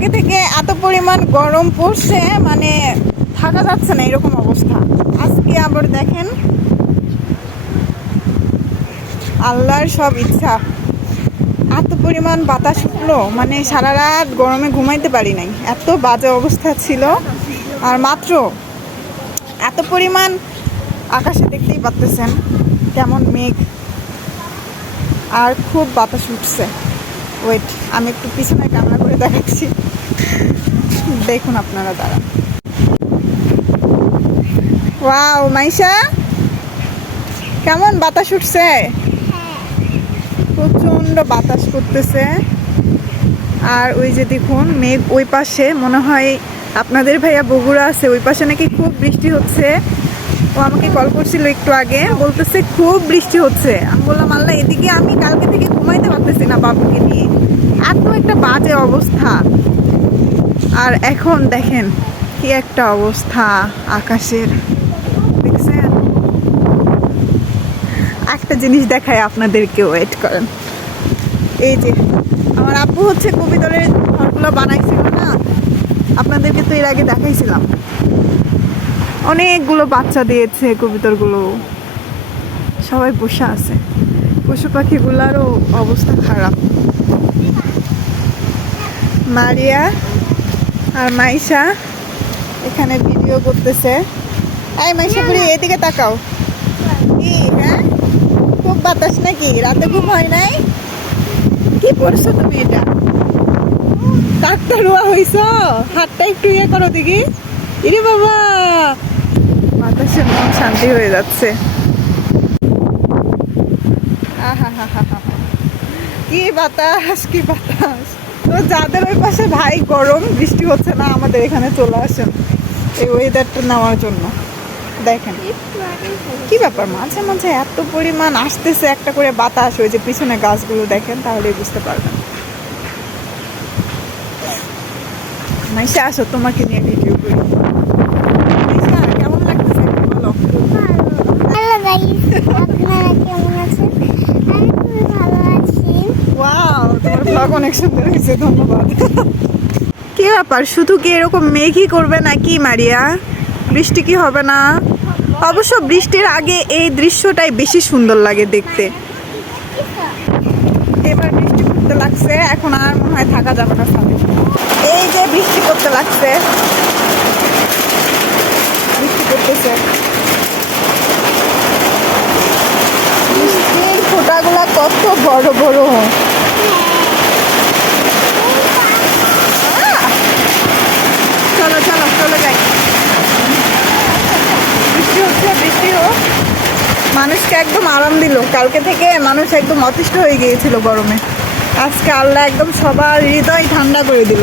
কালকে থেকে এত পরিমাণ গরম পড়ছে মানে থাকা যাচ্ছে না এরকম অবস্থা। আজকে আবার দেখেন, আল্লাহর সব ইচ্ছা। এত পরিমাণ বাতাস উঠল মানে সারা রাত গরমে ঘুমাইতে পারি নাই। এত বাজে অবস্থা ছিল। আর মাত্র এত পরিমাণ আকাশে দেখতেই পারতেছেন, কেমন মেঘ। আর খুব বাতাস উঠছে। ওয়েট আমি একটু পিছনে ক্যামেরা করে দেখাচ্ছি। দেখুন আপনারা দাঁড়ান। ওয়াও, মাইশা। কেমন বাতাস উঠছে? প্রচণ্ড বাতাস করতেছে। আর ওই যে দেখুন, মেঘ ওই পাশে, মনে হয় আপনাদের ভাইয়া বগুড়া আছে, ওই পাশে নাকি খুব বৃষ্টি হচ্ছে। ও আমাকে কল করছিল একটু আগে, বলতেছে খুব বৃষ্টি হচ্ছে। আমি বললাম, আল্লাহ, এদিকে আমি কালকে থেকে ঘুমাইতে পারতেছি না বাবুকে নিয়ে। এত একটা বাজে অবস্থা। আর এখন দেখেন কি একটা অবস্থা আকাশের। দেখছেন? একটা জিনিস দেখায় আপনাদেরকে ওয়েট করেন। এই যে, আমার আব্বু হচ্ছে কবিতরের ঘরগুলো বানাইছিল না? আপনাদেরকে তো এর আগে দেখাইছিলাম। অনেকগুলো বাচ্চা দিয়েছে কবিতরগুলো সবাই বসে আছে। পশু পাখিগুলারও অবস্থা খারাপ। মারিয়া আর মাইশা এখানে ভিডিও করতেছে। এই মাইশা, বুড়ি, এদিকে তাকাও। কি হ্যাঁ? খুব বাতাস নাকি? রাতে ঘুম হয় নাই? কি পড়ছো তুমি এটা? ডাক্তার রুয়া হইছ? হাতটা একটু ইয়ে করো দেখি। ইরে বাবা! বাতাসে মন শান্তি হয়ে যাচ্ছে। কি বাতাস কি বাতাস। তো যাদের ওই পাশে ভাই গরম, বৃষ্টি হচ্ছে না, আমাদের এখানে চলে আসেন। এই ওয়েদারটা নেওয়ার জন্য। দেখেন, কি ব্যাপার? মাঝে মাঝে এত পরিমাণ আসতেছে একটা করে বাতাস, ওই যে পিছনে গাছগুলো দেখেন তাহলে বুঝতে পারবেন। মাইসে আসো, তোমাকে নিয়ে ভিডিও করি মাইশা কেমন লাগতেছে একটু বলো হ্যালো গাইস আপনারা কেমন আছেন আমি খুবই ভালো আছি ওয়াও তোমার ব্লগ অনেক সুন্দর হয়েছে, ধন্যবাদ। কি ব্যাপার? শুধু কি এরকম মেঘই করবে নাকি, মারিয়া? বৃষ্টি কি হবে না? অবশ্য বৃষ্টির আগে এই দৃশ্যটাই বেশি সুন্দর লাগে দেখতে। এবার বৃষ্টি করতে লাগছে, এখন আর মনে হয় থাকা যাবে না সামনে এই যে বৃষ্টি করতে লাগছে। বৃষ্টি করতেছে বৃষ্টির ফোঁটাগুলা কত বড় বড় চলো চলো চলে যাই বৃষ্টি হচ্ছে, বৃষ্টি হোক। মানুষকে একদম আরাম দিল। কালকে থেকে মানুষ একদম অতিষ্ঠ হয়ে গিয়েছিল গরমে। আজকে আল্লাহ একদম সবার হৃদয় ঠান্ডা করে দিল।